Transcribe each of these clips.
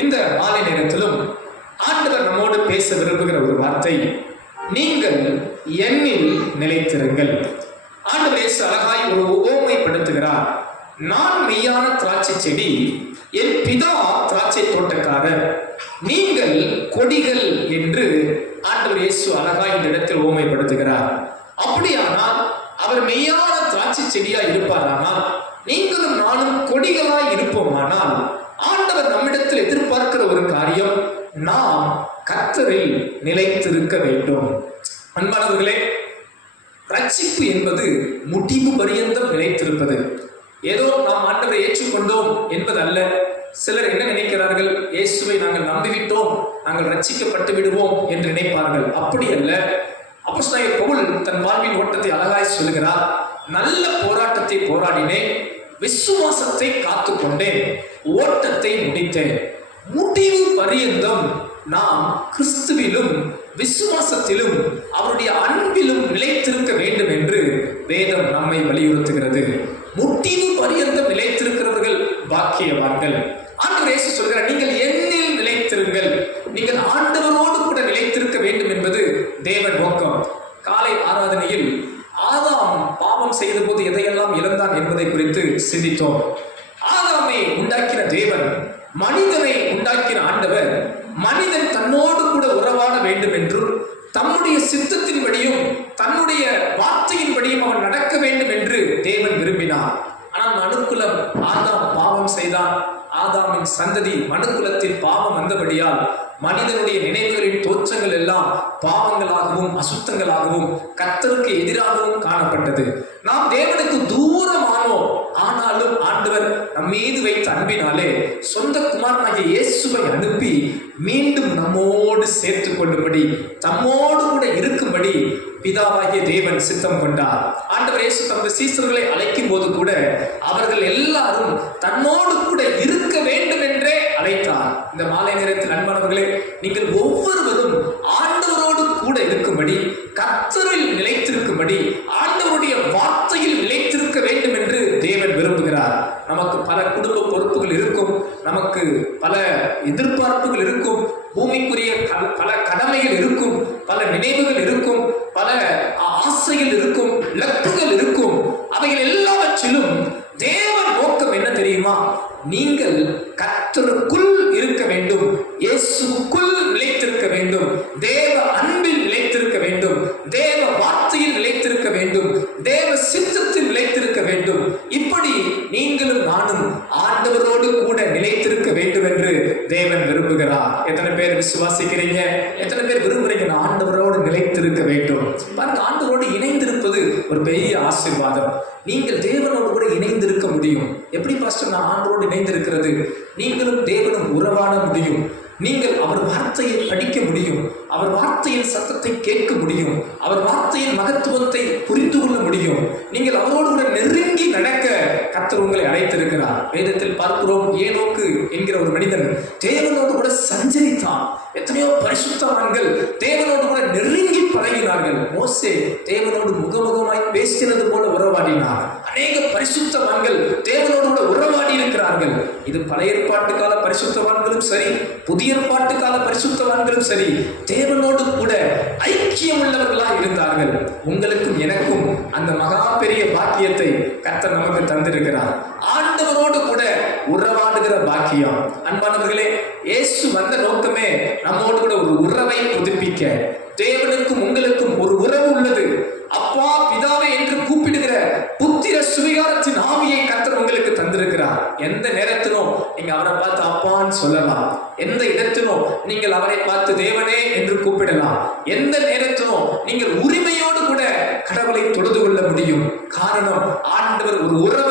இந்த மாலை நேரத்திலும் ஆண்டவர் நம்மோடு பேச விரும்புகிற ஒரு வார்த்தை நீங்கள் என்னில் நிலைத்திருங்கள். ஆண்டவர் இயேசு அழகாய் ஒரு ஓமைப்படுத்துகிறார் நான் மெய்யான திராட்சை செடி என் பிதா திராட்சை தோட்டக்காரர். நீங்கள் கொடிகள் என்று ஆண்டவர் இயேசு அழகாய் இந்த இடத்தில் ஓமைப்படுத்துகிறார் அப்படியானால் அவர் மெய்யான திராட்சை செடியாய் இருப்பாரானால் நீங்களும் நானும் கொடிகளாய் இருப்போமானால் ஆண்டவர் நம்மிடத்தில் எதிர்பார்க்கிற ஒரு காரியம் நாம் கத்தரில் நிலைத்திருக்க வேண்டும். அன்பானவர்களே ரட்சிப்பு என்பது முடிவு பரியந்தம் நிலைத்திருப்பது. ஏதோ நாம் ஆண்டவரை ஏற்றுக்கொண்டோம் என்பதல்ல. சிலர் என்ன நினைக்கிறார்கள்? இயேசுவை நாங்கள் நம்பிவிட்டோம் நாங்கள் ரட்சிக்கப்பட்டு விடுவோம் என்று நினைப்பார்கள். அப்படி அல்ல. அப்போஸ்தலனாகிய பவுல் தன் வாழ்வின் ஓட்டத்தை அழகாய் சொல்கிறார் நல்ல போராட்டத்தை போராடினேன் விசுவாசத்தை காத்துக்கொண்டேன். ஓட்டத்தை முடித்தேன். முடிவு பரியந்தம் நாம் கிறிஸ்துவிலும் விசுவாசத்திலும் அவருடைய அன்பிலும் நிலைத்திருக்க வேண்டும் என்று வேதம் நம்மை வலியுறுத்துகிறது. முடிவு பரியந்தம் நிலைத்திருக்கிறவர்கள் பாக்கியவான்கள். ஆண்டு சொல்கிறார் நீங்கள் என்னில் நிலைத்திருங்கள். நீங்கள் ஆண்டவரோடு கூட நிலைத்திருக்க வேண்டும் என்பது தேவன் நோக்கம். காலை ஆராதனையில் செய்த போது எதையெல்லாம் இழந்தான் என்பதை குறித்து சிந்தித்தோம். ஆதாமை உண்டாக்கின தேவன் மனிதனை உண்டாக்கின ஆண்டவர் மனிதன் தன்னோடு கூட உறவாட வேண்டும் என்றும் சீசர்களை அழைக்கும் போது கூட அவர்கள் எல்லாரும் தன்னோடு கூட இருக்க வேண்டும் என்றே அழைத்தார் இந்த மாலை நேரத்தில் அன்பானவர்களே நீங்கள் ஒவ்வொருவரும் ஆண்டவரோடு கூட இருக்கும்படி கர்த்தரில் நிலைத்திருக்கும்படி ஆண்டவருடைய வார்த்தையில் நிலைத்திருக்க வேண்டும் என்று தேவன் விரும்புகிறார் நமக்கு பல குடும்ப பொறுப்புகள் இருக்கும் நமக்கு பல எதிர்பார்ப்புகள் இருக்கும் பூமிக்குரிய க- பல கடமைகள் இருக்கும் பல நினைவுகள் இருக்கும் பல ஆ- ஆசைகள் இருக்கும் லக்குகள் இருக்கும் அவைகள் எல்லாவற்றிலும் தேவன் நோக்கம் என்ன தெரியுமா நீங்கள் கர்த்தருக்குள் இருக்க வேண்டும் இயேசுக்குள் நிலைத்திருக்க வேண்டும் தேவ அன்பில் நிலைத்திருக்க வேண்டும் தேவ வார்த்தையில் நிலைத்திருக்க வேண்டும் தேவ சித்தத்தில் நிலைத்திருக்க வேண்டும் இப்படி நீங்களும் நானும் ஆண்டவரோடு கூட நிலைத்திருக்க வேண்டும் என்று தேவன் விரும்புகிறார். எத்தனை பேர் விசுவாசிக்கிறீங்க எத்தனை பேர் விரும்புறீங்க நான் ஆண்டவரோடு நிலைத்திருக்க வேண்டும் பாருங்க ஆண்டவரோடு இணைந்திருப்பது ஒரு பெரிய ஆசீர்வாதம் நீங்கள் தேவனோடு கூட இணைந்திருக்க முடியும் எப்படி பாஸ்டர் நான் ஆண்டவரோடு இணைந்திருக்கிறது நீங்களும் தேவனும் உறவாட முடியும் நீங்கள் அவர் வார்த்தையை படிக்க முடியும் அவர் வார்த்தையின் சத்தத்தை கேட்க முடியும் அவர் வார்த்தையின் மகத்துவத்தை புரிந்து கொள்ள முடியும் நீங்கள் அவரோடு கூட நெருங்கி நடக்க கர்த்தர் உங்களை அழைத்திருக்கிறார் வேதத்தில் பார்க்கிறோம் ஏனோக்கு என்கிற ஒரு மனிதன் தேவனோடு கூட சஞ்சரித்தான் எத்தனையோ பரிசுத்தவான்கள் தேவனோடு கூட நெருங்கி பழகினார்கள் மோசே தேவனோடு முகமுகமாய் பேசினது போல உறவாடினார் அநேக பரிசுத்தவான்கள் தேவனோடு கூட உறவாடி இருக்கிறார்கள் இது பழைய ஏற்பாட்டு கால பரிசுத்தவான்களும் சரி புதிய ஏற்பாட்டு கால பரிசுத்தவான்களும் சரி தேவனோடு கூட ஐக்கியம் உள்ளவர்களாக இருந்தார்கள். உங்களுக்கும் எனக்கும் அந்த மகா பெரிய பாக்கியத்தை கத்த நமக்கு தந்திருக்கிறார். ஆண்டவரோடு கூட உறவாடுகிற பாக்கியம். அன்பானவர்களே இயேசு வந்த நோக்கமே நம்மோடு கூட ஒரு உறவை புதுப்பிக்க தேவனுக்கும் உங்களுக்கும் ஒரு உறவு உள்ளது. அப்பா பிதாவை என்று கூப்பிடுகிற புத்திர சுவிகாரத்தின் ஆவியை கத்தர் உங்களுக்கு தந்திருக்கிறார். எந்த நேரத்திலும் நீங்க அவரை பார்த்து அப்பான்னு சொல்லலாம். எந்த இடத்திலும் நீங்கள் அவரை பார்த்து தேவனே என்று கூப்பிடலாம். எந்த நேரத்திலும் நீங்கள் உரிமையோடு கூட கடவுளை தொழுது கொள்ள முடியும். காரணம் ஆண்டவர் ஒரு உறவு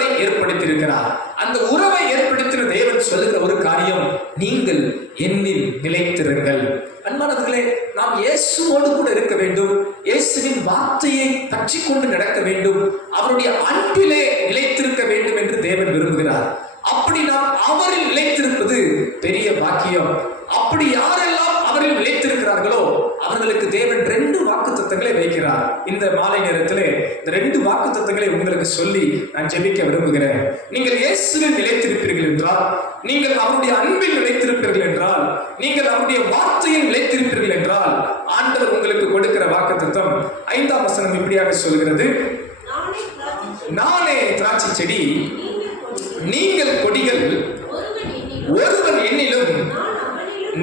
செடி நீங்கள் கொடிகள் ஒருவன் என்னிலும்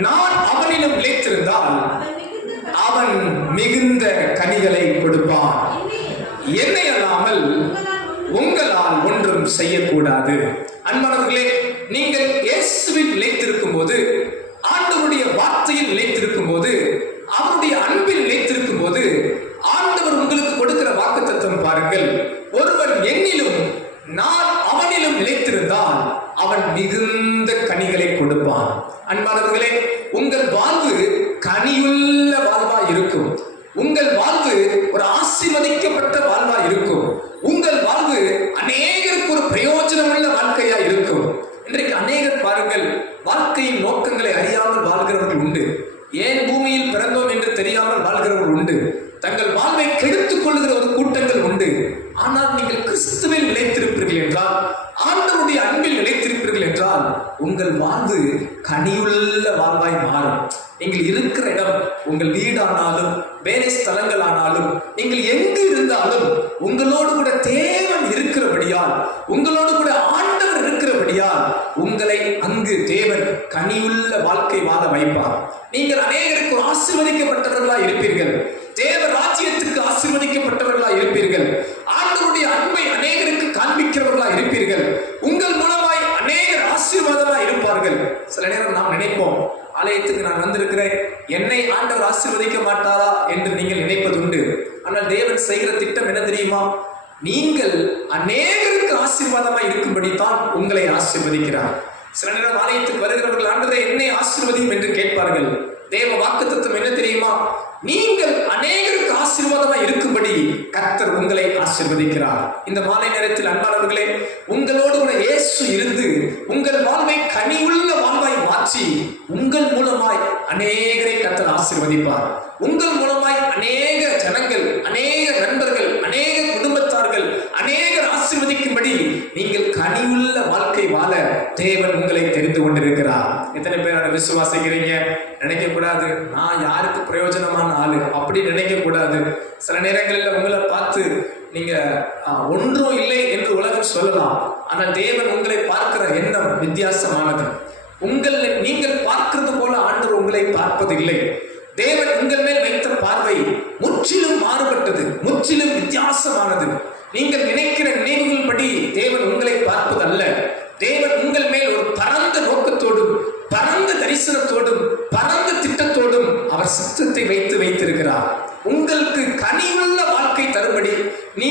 நான் அவனிலும் இழைத்திருந்தால் அவன் மிகுந்த கனிகளை கொடுப்பான். என்னை அல்லாமல் உங்களால் ஒன்றும் செய்யக்கூடாது. ஆசீர்வதிக்கப்பட்டவர்களாக இருப்பீர்கள். நினைக்கக்கூடாது சில நேரங்களில் உங்களை பார்த்து நீங்க ஒன்றும் இல்லை என்று உலகம் சொல்லலாம். ஆனால் தேவன் உங்களை பார்க்கிற எண்ணம் வித்தியாசமானது. உங்களை நீங்கள் பார்க்கிறது போல ஆண்டவர் உங்களை பார்ப்பதில்லை. தேவன் உங்கள் மேல் வைத்த பார்வை முற்றிலும் மாறுபட்டது முற்றிலும் வித்தியாசமானது. நீங்கள் நினைக்கிற நினைவுகள் படி தேவன் உங்களை பார்ப்பதல்ல. தேவன் உங்கள் மேல் ஒரு பரந்த நோக்கத்தோடும் பரந்த தரிசனத்தோடும் பரந்த திட்டத்தோடும் அவர் சித்தத்தை வைத்து வைத்திருக்கிறார். உங்களுக்கு கனிவுள்ள வாழ்க்கை தரும்படி நீ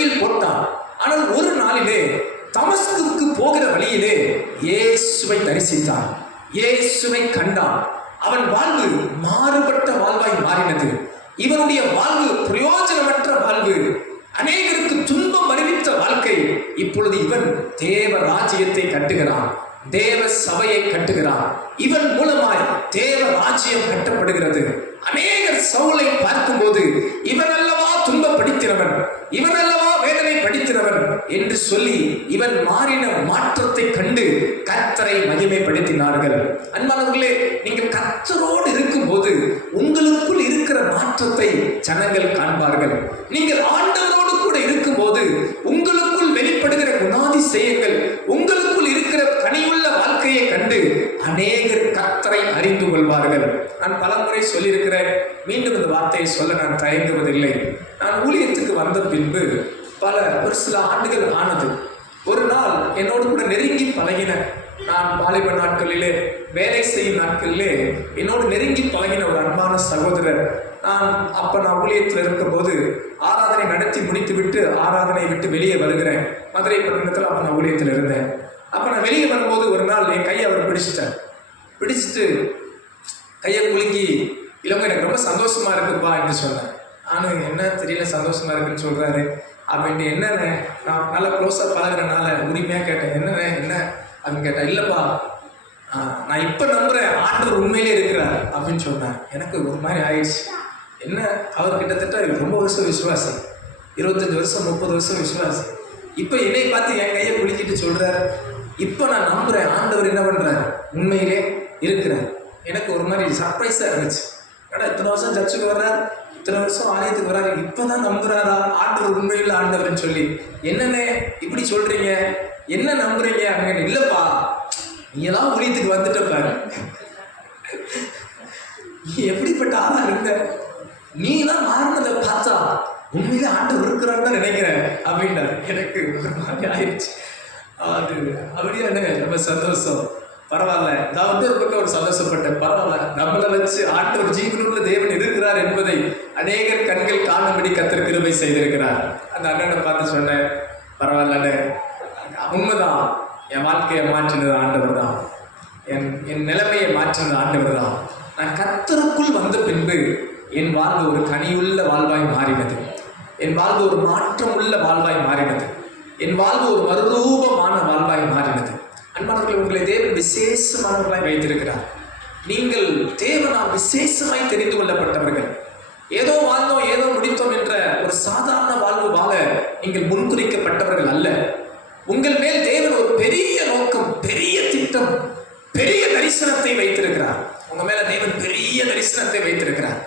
சிறையில் போட்டான். ஆனால் ஒரு நாளிலே தமஸ்குக்கு போகிற வழியிலே இயேசுவை தரிசித்தான். இயேசுவை கண்டான். அவன் வாழ்வு மாறுபட்ட வாழ்வாய் மாறினது. இவனுடைய வாழ்வு பிரயோஜனமற்ற வாழ்வு. அநேகருக்கு துன்பம் அறிவித்த வாழ்க்கை. இப்பொழுது இவன் தேவ ராஜ்யத்தை கட்டுகிறான். தேவ சபையை கட்டுகிறான். இவன் மூலமாய் தேவ ராஜ்யம் கட்டப்படுகிறது. அநேகர் சவுளை பார்க்கும்போது இவன் அல்லவா துன்பப்படுத்தினவன். இவன் அல்லவா வேதனை படித்தினவன் என்று சொல்லி இவன் மாறின மாற்றத்தை கண்டு கர்த்தரை மகிமைப்படுத்தினார்கள். அன்பானவர்களே நீங்கள் கர்த்தரோடு இருக்கும்போது உங்களுக்குள் இருக்கிற மாற்றத்தை ஜனங்கள் காண்பார்கள். நீங்கள் ஆண்ட வார்த்தையை சொல்ல நான் தயங்குவதில்லை. நான் ஊழியத்துக்கு வந்த பின்பு பல ஒரு சில ஆண்டுகள் ஆனது. என்ன சந்தோஷமா இருக்குன்னு சொல்றாரு. அப்படின்ட்டு என்னென்ன நான் நல்லா க்ளோஸாக பழகுறனால உரிமையாக கேட்டேன். என்னென்ன என்ன அப்படின்னு கேட்டேன் இல்லைப்பா. நான் இப்போ நம்புறேன். ஆண்டவர் உண்மையிலே இருக்கிறார் அப்படின்னு சொன்னேன் எனக்கு ஒரு மாதிரி ஆயிடுச்சு. என்ன? அவர் கிட்டத்தட்ட ரொம்ப வருஷம் விசுவாசம் இருபத்தஞ்சு வருஷம் முப்பது வருஷம் விசுவாசம் இப்போ என்னை பார்த்து என் கையை குளிக்கிட்டு சொல்றாரு. இப்போ நான் நம்புறேன். ஆண்டவர் என்ன பண்றாரு? உண்மையிலே இருக்கிறார். எனக்கு ஒரு மாதிரி சர்ப்ரைஸாக இருந்துச்சு. ஏன்னா இத்தனை வருஷம் சர்ச்சுக்கு வர்றார்? இத்தனை வருஷம் ஆலயத்துக்கு வராங்க. இப்பதான் நம்புறாரா? ஆண்டவர் உண்மையில் ஆண்டவர்னு சொல்லி. என்னண்ணே இப்படி சொல்றீங்க? என்ன நம்புறீங்க? அப்படின்னு இல்லப்பா. நீ எல்லாம் ஊழியத்துக்கு வந்துட்ட பாரு. நீ எப்படிப்பட்ட ஆளா இருந்த? நீ எல்லாம் மாறினதை பார்த்தா உண்மையிலே ஆண்டவர் இருக்கிறான்னு தான் நினைக்கிறேன் அப்படின்றாரு. எனக்கு ஒரு மாதிரி ஆயிடுச்சு. அது அப்படியானே ரொம்ப சந்தோஷம். பரவாயில்ல. நான் வந்து ஒரு பக்கம் ஒரு சந்தோஷப்பட்டேன். பரவாயில்ல. நம்மளை வச்சு ஆண்டவர் ஜீவனுள்ள தேவன் இருக்கிறார் என்பதை அநேகர் கண்கள் காணும்படி கத்தர் கிருபை செய்திருக்கிறார். அந்த அண்ணனை பார்த்து சொன்னேன் பரவாயில்லண்ணே உண்மைதான். என் வாழ்க்கையை மாற்றினது ஆண்டவர் தான் என் என் நிலைமையை மாற்றினது ஆண்டவர் தான் நான் கத்தருக்குள் வந்த பின்பு என் வாழ்வு ஒரு கனியுள்ள வாழ்வாய் மாறினது. என் வாழ்வு ஒரு மாற்றம் உள்ள வாழ்வாய் மாறினது. என் வாழ்வு ஒரு மறுரூபமான வாழ்வாய் மாறினது. அன்பானவர்கள் உங்களை தேவன் விசேஷமானவர்களாய் வைத்திருக்கிறார். நீங்கள் தேவனால் விசேஷமாய் தெரிந்து கொள்ளப்பட்டவர்கள். ஏதோ வாழ்ந்தோம் ஏதோ முடித்தோம் என்ற ஒரு சாதாரண வாழ்வு வாழ நீங்கள் முன்குறிக்கப்பட்டவர்கள் அல்ல. உங்கள் மேல் தேவன் ஒரு பெரிய நோக்கம் பெரிய திட்டம் பெரிய தரிசனத்தை வைத்திருக்கிறார் உங்க மேல தேவன் பெரிய தரிசனத்தை வைத்திருக்கிறார்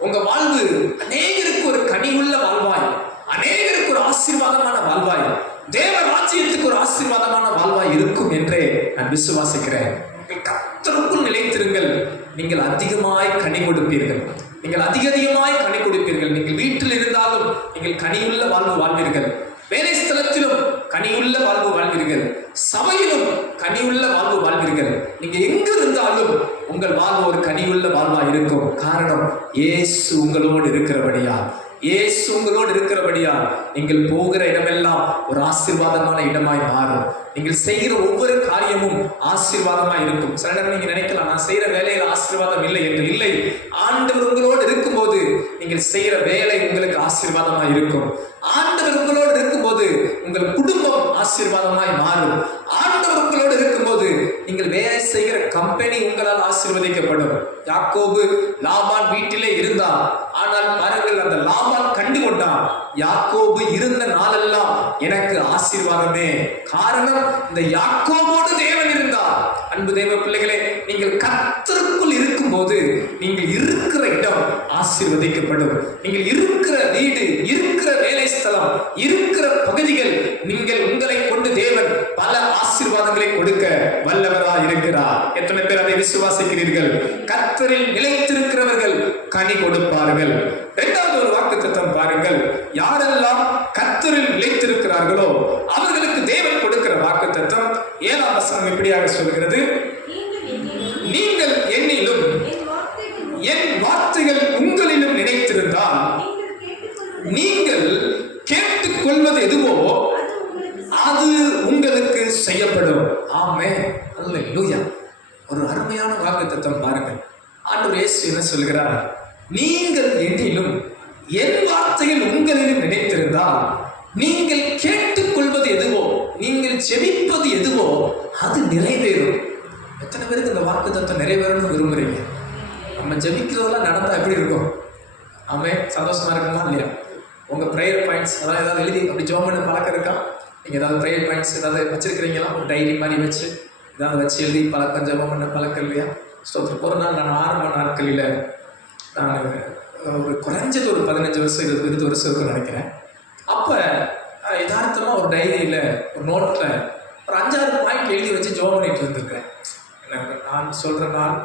உங்க வாழ்வு அநேகருக்கு ஒரு கனிவுள்ள வாழ்வாய் அநேகருக்கு ஒரு ஆசீர்வாதமான வாழ்வாய் தேவ ராஜ்யத்துக்கு ஒரு ஆசீர்வாதமான வாழ்வாய் இருக்கும் என்றே நான் விசுவாசிக்கிறேன் நீங்கள் கர்த்தருக்குள் நிலைத்திருங்கள் நீங்கள் அதிகமாய் கனி கொடுப்பீர்கள் நீங்கள் அதிக அதிகமாய் கனி கொடுப்பீர்கள் நீங்கள் வீட்டில் இருந்தாலும் நீங்கள் கனியுள்ள வாழ்வு வாழ்வீர்கள் வேலை ஸ்தலத்திலும் கனியுள்ள வாழ்வு வாழ்வீர்கள் சபையிலும் கனியுள்ள வாழ்வு வாழ்வீர்கள் நீங்க எங்க இருந்தாலும் உங்கள் வாழ்வு ஒரு கனியுள்ள வாழ்வா இருக்கும் காரணம் இயேசு உங்களோடு இருக்கிறபடியா? இயேசு உங்களோடு இருக்கிறபடியா? நீங்கள் போகிற இடமெல்லாம் ஒரு ஆசீர்வாதமான இடமாய் மாறும். நீங்கள் செய்கிற ஒவ்வொரு காரியமும் ஆசீர்வாதமாய் இருக்கும். சில நேரம் நீங்க நினைக்கலாம் நான் செய்யற வேலையில ஆசீர்வாதம் இல்லை என்று. இல்லை. ஆண்டவர் உங்களோடு இருக்கும்போது நீங்கள் செய்யற வேலை உங்களுக்கு ஆசீர்வாதமாய் இருக்கும். ஆண்டவர் உங்களோடு இருக்கும்போது உங்கள் குடும்பம் ஆசீர்வாதமாய் மாறும். நீங்கள் வேலை செய்கிற கம்பெனி உங்களால் ஆசீர்வதிக்கப்படும். யாக்கோபு லாபான் வீட்டிலே இருந்தான். ஆனால் பாருங்கள் அந்த லாபான் கண்டு கொண்டான் யாக்கோபு இருந்த நாளெல்லாம் எனக்கு ஆசீர்வாதமே. காரணம் இந்த யாக்கோபோடு தேவன் இருந்தார். அன்பு தேவ பிள்ளைகளே நீங்கள் கத்தருக்குள் இருக்கும்போது நீங்கள் இருக்கிற இடம் ஆசீர்வதிக்கப்படும். நீங்கள் இருக்கிற வீடு இருக்கிற வேலை ஸ்தலம் இருக்கிற பகுதிகள் நீங்கள் உங்களை கொண்டு தேவன் பல ஆசீர்வாதங்களை கொடுக்க வல்லவரா இருக்கிறார். எத்தனை பேர் அதை விசுவாசிக்கிறீர்கள்? கத்தரில் நிலைத்திருக்கிறவர்கள் கனி கொடுப்பார்கள். இரண்டாவது ஒரு வாக்குத்தத்தம் பாருங்கள். யாரெல்லாம் கத்தரில் நிலைத்திருக்கிறார்களோ அவர்களுக்கு தேவன் கொடுக்கிற வாக்குத்தத்தம் ஏழாம் வசனம் இப்படியாக சொல்கிறது நீங்கள் என்னிலும் நீங்கள் என்னிலும் என் வார்த்தைகள் என் வார்த்தைகள் உங்களிலும் நினைத்திருந்தால் நீங்கள் கேட்டுக்கொள்ளும் நீங்கள் கேட்டுக்கொள்வது எதுவோ அது உங்களுக்கு அது உங்களுக்கு செய்யப்படும் ஆமே அல்லேலூயா ஒரு அருமையான வாக்குத்தத்தம் பாருங்கள் ஆண்டவர் இயேசு என்ன சொல்கிறார் நீங்கள் என்னிலும் என் வார்த்தையில் உங்களிலும் நினைத்திருந்தால் நீங்கள் கேட்டுக்கொள்வது எதுவோ நீங்கள் ஜெபிப்பது எதுவோ அது நிறைவேறும். எத்தனை பேருக்கு இந்த வாக்குத்தத்தம் நிறைவேறணும்னு விரும்புறீங்க? நம்ம ஜபிக்கிறதெல்லாம் நடந்தா எப்படி இருக்கும்? ஆமே சந்தோஷமா இருக்குமா இல்லையா? உங்க ப்ரேயர் பாயிண்ட்ஸ் அதாவது ஏதாவது எழுதி அப்படி ஜோம் பண்ண பழக்கம் இருக்கா? நீங்க ஏதாவது ப்ரேயர் பாயிண்ட்ஸ் ஏதாவது வச்சிருக்கிறீங்களா? ஒரு டைரி மாதிரி வச்சு ஏதாவது வச்சு எழுதி பழக்கம் ஜெபம் பண்ண பழக்கம் இல்லையா? ஸ்தோத்திரம் ஒரு நாள் நான் ஆரம்ப நாட்களில் நான் ஒரு குறைஞ்சது ஒரு பதினஞ்சு வருஷம் இருபது இருபது வருஷம் நினைக்கிறேன். அப்போ யதார்த்தமாக ஒரு டைரியில் ஒரு நோட்டில் ஒரு அஞ்சாறு பாயிண்ட் எழுதி வச்சு ஜோம் பண்ணிட்டு இருந்திருக்கிறேன் எனக்கு நான் சொல்கிற நாள்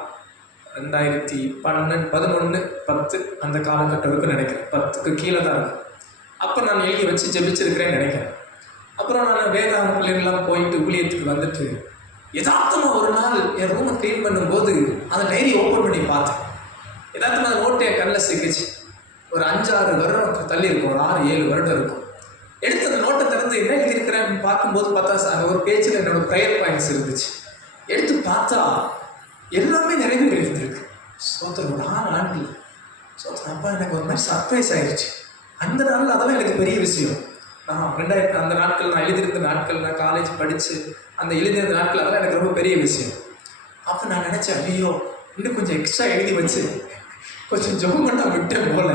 ரெண்டாயிரத்தி பன்னெண்டு பதினொன்று பத்து அந்த காலகட்டம் நினைக்கிறேன். பத்துக்கு கீழே தான் இருக்கும். அப்போ நான் எழுதி வச்சு ஜெபிச்சிருக்கிறேன்னு நினைக்கிறேன். அப்புறம் நான் வேதாந்த பிள்ளைங்களாம் போயிட்டு ஊழியத்துக்கு வந்துட்டு யதார்த்தமாக ஒரு நாள் என் ரூமை க்ளீன் பண்ணும்போது அந்த டைரி ஓப்பன் பண்ணி பார்த்தேன். யதார்த்தமாக அந்த நோட்டு கண்ணில் சிக்கிச்சு. ஒரு அஞ்சாறு வருடம் தள்ளி இருக்கும் ஒரு ஆறு ஏழு வருடம் இருக்கும். எடுத்து அந்த நோட்டை திறந்து என்ன எழுதியிருக்கிறேன் பார்க்கும்போது பார்த்தா அந்த ஒரு பேஜில் என்னோட ப்ரேயர் பாயிண்ட்ஸ் இருந்துச்சு. எடுத்து பார்த்தா எல்லாமே நிறைவேறி இருந்திருக்கு சோத்திரம் ஒரு ஆறு ஆண்டு. சோத்திரம் அப்பா எனக்கு ஒரு மாதிரி சர்ப்ரைஸ் ஆயிடுச்சு அந்த நாளில் அதெல்லாம் எனக்கு பெரிய விஷயம். நான் ரெண்டாயிரத்து அந்த நாட்கள் நான் எழுதியிருந்த நாட்கள் நான் காலேஜ் படித்து அந்த எழுதியிருந்த நாட்கள் அதெல்லாம் எனக்கு ரொம்ப பெரிய விஷயம். அப்போ நான் நினச்சேன் ஐயோ இன்னும் கொஞ்சம் எக்ஸ்ட்ரா எழுதி வச்சு கொஞ்சம் ஜெபம் பண்ண விட்டேன் போல.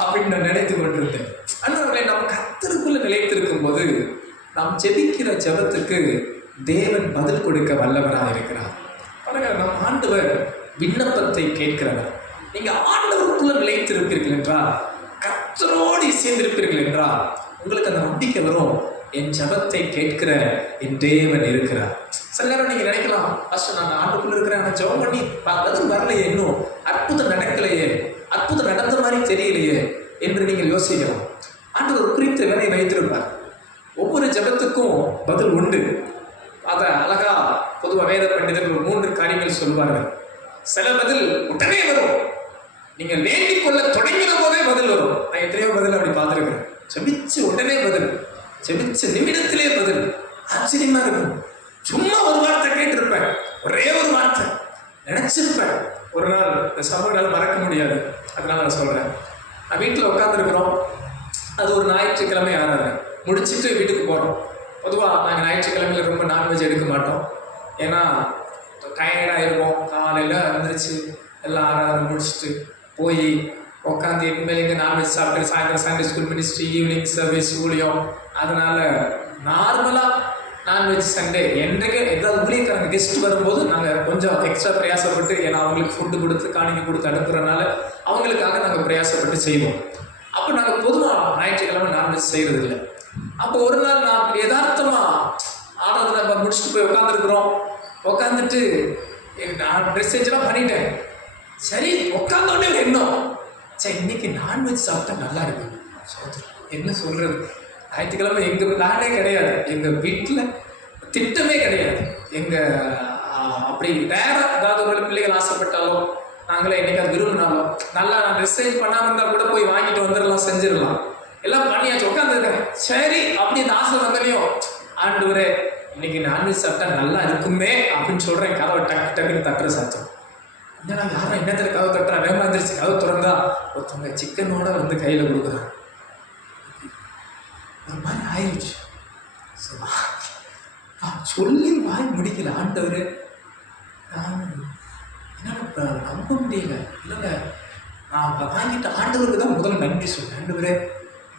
அப்படின்னு நான் நினைத்து கொண்டிருந்தேன். ஆனால் நம்ம கத்தருக்குள்ள நிலைத்திருக்கும் போது நாம் ஜெபிக்கிற ஜபத்துக்கு தேவன் பதில் கொடுக்க வல்லவராக இருக்கிறார். பாருங்க நம் ஆண்டவர் விண்ணப்பத்தை கேட்கிறவர். நீங்கள் ஆண்டவருக்குள்ள நிலைத்திருப்பீர்கள் என்றால் கத்தரோடு இசைந்திருப்பீர்கள் என்றால் உங்களுக்கு அந்த நம்பிக்கை வரும். என் ஜெபத்தை கேட்கிற என் தேவன் இருக்கிறார். சில நேரம் நீங்க நினைக்கலாம் ஃபர்ஸ்ட் நான் ஆண்டுக்குள்ள இருக்கிறேன். ஆனால் ஜெபம் பண்ணி பதில் வரலையே இன்னும். அற்புதம் நடக்கலையே. அற்புதம் நடந்த மாதிரி தெரியலையே என்று நீங்கள் யோசிக்கலாம். ஆண்டு ஒரு குறித்த வேலை வைத்திருப்பார். ஒவ்வொரு ஜெபத்துக்கும் பதில் உண்டு. அதை அழகா பொதுவாக வேத பண்டிதர்கள் ஒரு மூன்று காரியங்கள் சொல்வார்கள். சில பதில் உடனே வரும். நீங்கள் வேண்டிக் கொள்ள தொடங்கின போதே பதில் வரும். நான் எத்தனையோ பதில் அப்படி பார்த்துருக்கேன் ஜெபிச்சு உடனே பதில். ஜெபிச்ச நிமிடத்திலே பதில். ஆச்சரியமா இருக்கும். சும்மா ஒரு வார்த்தை கேட்டிருப்பேன். ஒரே ஒரு வார்த்தை. நினைச்சிருப்பேன். ஒரு நாள் இந்த சம்பவங்களால் மறக்க முடியாது. அதனால நான் சொல்றேன். நான் வீட்டில் உட்காந்துருக்குறோம் அது ஒரு ஞாயிற்றுக்கிழமை ஆறாரு முடிச்சிட்டு வீட்டுக்கு போகிறோம் பொதுவாக நாங்கள் ஞாயிற்றுக்கிழமையில ரொம்ப நான்வெஜ் எடுக்க மாட்டோம். ஏன்னா டயர்டாக இருக்கும் காலையில் எழுந்திரிச்சு எல்லாம் ஆறாவது முடிச்சுட்டு போய் உட்காந்து இனிமேல் எங்கே நான்வெஜ் சாப்பிட்டு சாயந்தரம் Sunday school ministry evening service ஊழியம். அதனால நார்மலாக நான்வெஜ் சண்டே என்றைக்கு ஏதாவது ஊழியக்காரங்க கெஸ்ட் வரும்போது நாங்கள் கொஞ்சம் எக்ஸ்ட்ரா பிரயாசப்பட்டு ஏன்னா அவங்களுக்கு ஃபுட்டு கொடுத்து காணிக்கை கொடுத்து அனுப்புறதுனால அவங்களுக்காக நாங்கள் பிரயாசப்பட்டு செய்வோம். அப்போ நாங்கள் பொதுவாக ஞாயிற்றுக்கிழமை நான்வெஜ் செய்கிறது இல்லை அப்போ ஒரு நாள் நான் யதார்த்தமாக ஆனது நம்ம முடிச்சுட்டு போய் உட்காந்துருக்குறோம் உட்காந்துட்டு நான் ட்ரெஸ் எல்லாம் பண்ணிட்டேன். சரி உட்காந்தோடனே ஒரு எண்ணம். சரி இன்னைக்கு நான்வெஜ் சாப்பிட்டா நல்லா இருக்கு என்ன சொல்றது? ஞாயிற்றுக்கிழமை எங்க பிளானே கிடையாது. எங்க வீட்டில் திட்டமே கிடையாது. எங்க அப்படி வேற ஏதாவது ஒரு பிள்ளைகள் ஆசைப்பட்டாலோ நாங்களே என்னைக்காவது விரும்பினாலும் நல்லா மெசேஜ் பண்ணாம இருந்தால் கூட போய் வாங்கிட்டு வந்துடலாம் செஞ்சிடலாம். எல்லாம் பண்ணியாச்சு உட்காந்துருக்கேன் சரி அப்படி இந்த ஆசை வந்தனையும் ஆண்டவரே இன்னைக்கு நான்வெஜ் சாப்பிட்டா நல்லா இருக்குமே அப்படின்னு சொல்றேன். கதவை டக்கு டக்குன்னு தட்டுற சாத்தம். என்னடா யாரும் என்னத்தில் கதவு தட்டுறா வேகமா வந்துருச்சு கதவு திறந்தா ஒருத்தவங்க சிக்கனோட வந்து கையில் கொடுக்குறான் ஒரு மாதிரி ஆயிடுச்சு So, சொல்லி வாய் முடிக்கல ஆண்டவர். நான் என்னால் நம்ப முடியல. இல்லைங்க நான் வாங்கிட்ட ஆண்டவருக்கு தான் முதல்ல நன்றி சொன்னேன் ஆண்டவரே.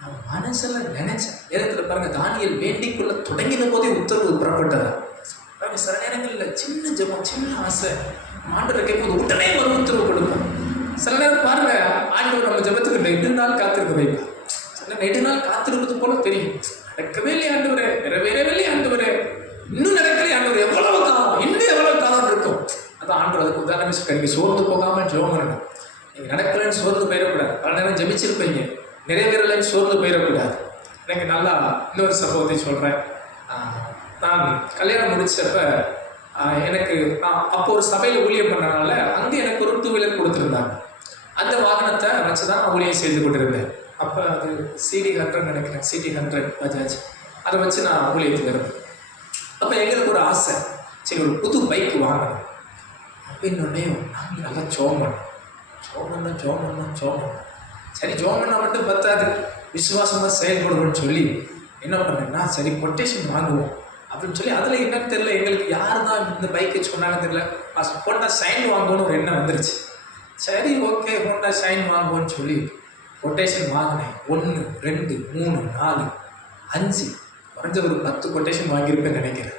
நான் மனசில் நினைச்சேன். நேரத்தில் பாருங்கள் தானியல் வேண்டிக்குள்ள தொடங்கின போதே உத்தரவு புறப்பட்டதா? பாருங்க சில நேரங்களில் சின்ன ஜபம் சின்ன ஆசை. ஆண்டவர் கேட்கும்போது உடனே ஒரு உத்தரவு கொடுப்போம் சில நேரம் பாருங்க ஆண்டவர் நம்ம ஜெபத்துக்கு நெடு நாள் காத்திருக்க வைப்பார் சில நெடு நாள் காத்திருப்பது போல தெரியும். நடக்கவே இல்லை ஆண்டவரே நிறைவேறவே இல்லை ஆண்டவரே. இன்னும் நடக்கலையே ஆண்டவர். எவ்வளவு காலம்? இன்னும் எவ்வளவு காலம் இருக்கும்? அதான் ஆண்டவர் அதுக்கு உதாரணமே சொல்றேன் சோர்ந்து போகாம ஜோம் பண்ணணும். நீங்க நடக்கலன்னு சோர்ந்து போயிடக்கூடாது. பல நேரம் ஜெபிச்சிருப்பீங்க. நிறைவேறலைன்னு சோர்ந்து போயிடக்கூடாது. எனக்கு நல்லா இன்னொரு சம்பவத்தை சொல்றேன். நான் கல்யாணம் முடிச்சப்ப எனக்கு நான் அப்போ ஒரு சபையில் ஊழியம் பண்ணனால அங்கே எனக்கு ஒரு டூ வீலர் கொடுத்துருந்தாங்க. அந்த வாகனத்தை வச்சு தான் நான் ஊழியம் செய்து கொண்டிருந்தேன். அப்போ அது சிடி ஹண்ட்ரட் நினைக்கிறேன். CD hundred Bajaj. அதை வச்சு நான் ஊழியத்துக்கு இருந்தேன் அப்போ எங்களுக்கு ஒரு ஆசை. சரி ஒரு புது பைக் வாங்கணும். அப்படின்னோடனே நாங்கள் நல்லா ஜோம் பண்ணோம் ஜோம் பண்ணோம் சரி ஜோம் மட்டும் பத்தாது. விசுவாசமாக செயல்படுவோம்னு சொல்லி என்ன பண்ணேன்னா சரி கொட்டேஷன் வாங்குவோம். அப்படின்னு சொல்லி அதில் என்னன்னு தெரில எங்களுக்கு யார் தான் இந்த பைக்கை சொன்னாங்கன்னு தெரியல. ஹோண்டா சைன் வாங்கணும்னு ஒரு எண்ணம் வந்துருச்சு. சரி ஓகே ஹோண்டா சைன் வாங்குவோன்னு சொல்லி கொட்டேஷன் வாங்கினேன். ஒன்று ரெண்டு மூணு நாலு அஞ்சு. குறைஞ்ச ஒரு பத்து கொட்டேஷன் வாங்கியிருப்பேன்னு நினைக்கிறேன்.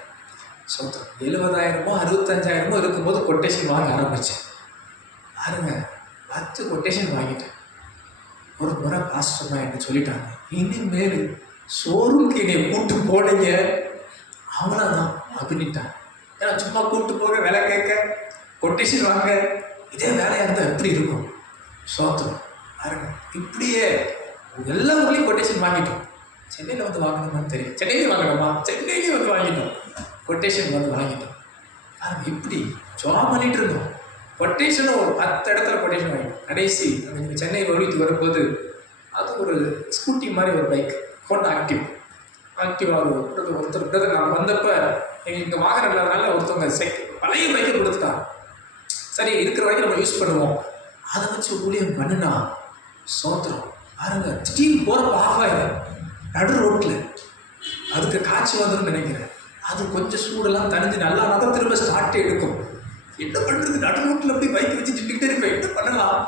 சொந்தம் எழுபதாயிரமோ அறுபத்தஞ்சாயிரமோ இருக்கும்போது கொட்டேஷன் வாங்க ஆரம்பித்தேன் பாருங்க பத்து கொட்டேஷன் வாங்கிட்டேன். ஒரு முறை பாஸ் சொன்னா என்ன சொல்லிட்டாங்க. இனிமேல் ஷோரூம்க்கு என்னை கூட்டு போனீங்க. அவ்வளோதான் அப்படின்ட்டான். ஏன்னா சும்மா கூட்டு போக வேலை கேட்க கொட்டேஷன் வாங்க. இதே வேலையாக இருந்தால் எப்படி இருக்கும்? சோத்திரம் பாருங்க இப்படியே எல்லா ஊர்லேயும் கொட்டேஷன் வாங்கிட்டோம். சென்னையில் வந்து வாங்கணுமான்னு தெரியும். சென்னையிலே வாங்கணுமா? சென்னையிலே வந்து வாங்கிட்டோம். கொட்டேஷன் வந்து வாங்கிட்டோம். பாருங்க இப்படி ஜாப் பண்ணிட்டு இருந்தோம். கொட்டேஷனும் ஒரு பத்து இடத்துல கொட்டேஷன் வாங்கிட்டோம். கடைசி அந்த சென்னை வழித்து வரும்போது அது ஒரு ஸ்கூட்டி மாதிரி ஒரு பைக் ஹோண்டா ஆக்டிவ் ஆக்டிவாக ஒருத்தர் ஒருத்தர் பிரதர் நான் வந்தப்போ எங்களுக்கு வாகனம் இல்லாதனால ஒருத்தவங்க செக் பழைய பைக்கை கொடுத்துட்டான் சரி இருக்கிற வரைக்கும் நம்ம யூஸ் பண்ணுவோம். அதை வச்சு ஊழியம் பண்ணுனா சோத்திரம். பாருங்க திடீர்னு போகிறப்ப ஆஃப் ஆயிடும் நடு ரோட்டில் அதுக்கு காய்ச்சி வந்துடும் நினைக்கிறேன். அது கொஞ்சம் சூடெல்லாம் தணிஞ்சு நல்லா தான் திரும்ப ஸ்டார்ட் எடுக்கும். என்ன பண்ணுறது நடு ரோட்டில் அப்படி பைக் வச்சு நின்றுக்கிட்டே இருப்பேன். என்ன பண்ணலாம்?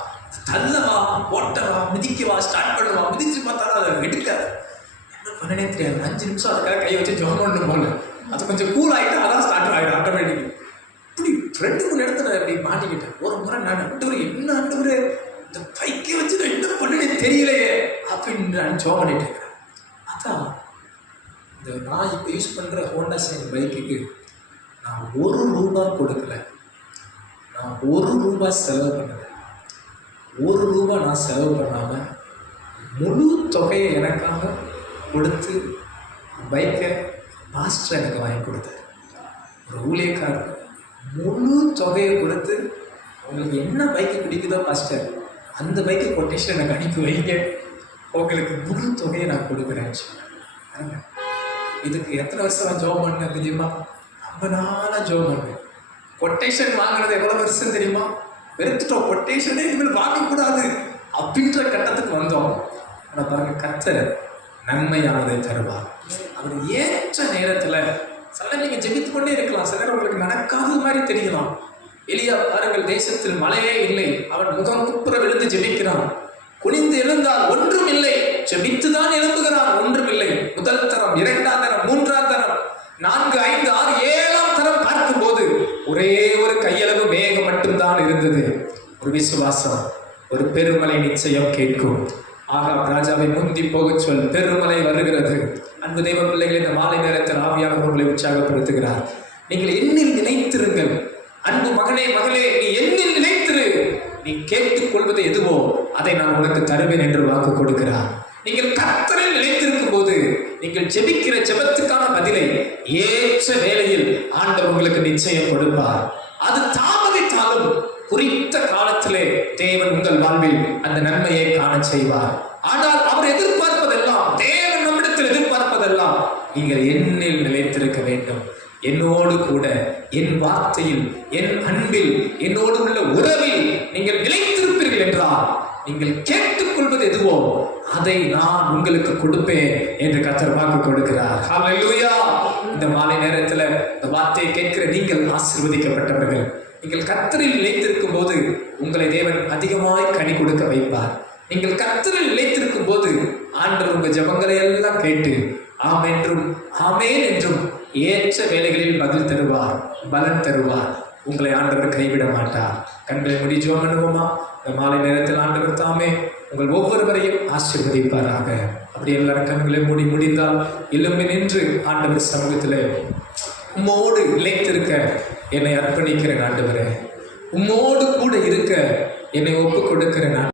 தள்ளவா? ஓட்டவா? மிதிக்கவா? ஸ்டார்ட் பண்ணவா? மிதிச்சு பார்த்தாலும் அதை எடுக்காது. பண்ணனே தெரியாது அஞ்சு நிமிஷம் அதுக்காக கை வச்சு ஜோம் பண்ணணும் போல. அது கொஞ்சம் கூல் ஆகிட்டு அதான் ஸ்டார்ட் ஆகிடும் ஆட்டோமேட்டிக் இப்படி ரெண்டு மூணு இடத்துல அப்படி மாட்டிக்கிட்டேன் ஒரு முறை நான் அண்டவர் என்ன அண்டவர் இந்த பைக்கை வச்சு நான் என்ன பண்ணனே தெரியலையே அப்படின்னு நான் ஜோ பண்ணிட்டு இருக்கிறேன். அதான் இந்த நான் இப்போ யூஸ் பண்ணுற ஹோண்டா சைன் பைக்குக்கு நான் ஒரு ரூபா கொடுக்கல. நான் ஒரு ரூபா செலவு பண்ணல. ஒரு ரூபா நான் செலவு பண்ணாமல் முழு தொகையை எனக்காக கொடுத்து பைக்கை மாஸ்டர் எனக்கு வாங்கி கொடுத்தார். ஒரு ஊழியக்காரர் முழு தொகையை கொடுத்து உங்களுக்கு என்ன பைக்கு பிடிக்குதோ மாஸ்டர் அந்த பைக்கு கொட்டேஷன் எனக்கு அனுப்பி வைங்க. உங்களுக்கு முழு தொகையை நான் கொடுக்குறேன். சொன்னேன் இதுக்கு எத்தனை வருஷம் நான் ஜோப் பண்ணேன் தெரியுமா? ரொம்ப நாளாக ஜோப் பண்ணேன். கொட்டேஷன் வாங்கினது எவ்வளோ வருஷம் தெரியுமா? வெறுத்துட்டோம். கொட்டேஷனே இனிமேல் வாங்கக்கூடாது. அப்படின்ற கட்டத்துக்கு வந்தோம். ஆனால் பாருங்க கத்தர் நன்மையானதை தருவார். அவர் ஏற்ற நேரத்தில் சில நீங்கள் ஜெபித்து கொண்டே இருக்கலாம். சிலர் உங்களுக்கு நடக்காத மாதிரி தெரியலாம். எளியா பாருங்கள் தேசத்தில் மழையே இல்லை. அவன் முகம் குப்புற விழுந்து ஜெபிக்கிறான். குனிந்து எழுந்தால் ஒன்றும் இல்லை. ஜெபித்துதான் எழும்புகிறான் ஒன்றும் இல்லை. முதல் தரம் இரண்டாம் தரம் மூன்றாம் தரம் நான்கு ஐந்து ஆறு ஏழாம் தரம் பார்க்கும்போது ஒரே ஒரு கையளவு மேகம் மட்டும்தான் இருந்தது. ஒரு விசுவாசம் ஒரு பெருமலை நிச்சயம் கேட்கும். ஆகா ராஜாவை முந்தி போகச் சொல் பெருமலை வருகிறது. அன்பு தெய்வ பிள்ளைகள் இந்த மாலை நேரத்தில் ஆவியானவர் உங்களை உற்சாகப்படுத்துகிறார். நீங்கள் எண்ணில் நினைத்திருங்கள். அன்பு மகனே மகளே நீ எண்ணில் நினைத்திரு. நீ கேட்டுக்கொள்வது எதுவோ அதை நான் உனக்கு தருவேன் என்று வாக்கு கொடுக்கிறார். நீங்கள் கத்தரில் நினைத்திருக்கும் போது நீங்கள் ஜெபிக்கிற ஜெபத்துக்கான பதிலை ஏற்ற வேளையில் ஆண்டவர் உங்களுக்கு நிச்சயம் கொடுப்பார். அது தான் குறித்த காலத்திலே தேவன் உங்கள் வாழ்வில் அந்த நன்மையை காண செய்வார். ஆனால் அவர் எதிர்பார்ப்பதெல்லாம் தேவன் நம்மிடத்தில் எதிர்பார்ப்பதெல்லாம் நீங்கள் என்னில் நிலைத்திருக்க வேண்டும். என்னோடு கூட என் வார்த்தையில் என் அன்பில் என்னோடு உள்ள உறவில் நீங்கள் நிலைத்திருப்பீர்கள் என்றால் நீங்கள் கேட்டுக்கொள்வது எதுவோ அதை நான் உங்களுக்கு கொடுப்பேன் என்று கத்தர் வாக்கு கொடுக்கிறார். இந்த மாலை நேரத்தில் இந்த வார்த்தையை கேட்கிற நீங்கள் ஆசிர்வதிக்கப்பட்டவர்கள். நீங்கள் கத்தரில் நிலைத்திருக்கும் போது உங்களை தேவன் அதிகமாய் கனி கொடுக்க வைப்பார். நீங்கள் கத்தரில் நிலைத்திருக்கும் போது ஆண்டவர் உங்கள் ஜெபங்களை எல்லாம் கேட்டு ஆம் என்றும் ஆமேன் என்றும் ஏற்ற வேலைகளில் பதில் தருவார் பலன் தருவார். உங்களை ஆண்டவர் கைவிட மாட்டார். கண்களை முடி அனுபவமா பண்ணுவோமா? இந்த மாலை நேரத்தில் ஆண்டவர் தாமே உங்கள் ஒவ்வொருவரையும் ஆசீர்வதிப்பாராக. அப்படி எல்லாரும் கண்களை மூடி முடிந்தால் எலும்பி நின்று ஆண்டவர் சமூகத்தில் உம்மோடு இழைத்திருக்க என்னை அர்ப்பணிக்கிறேன் ஆண்டவரே உம்மோடு கூட இருக்க என்னை ஒப்பு கொடுக்கிறேன்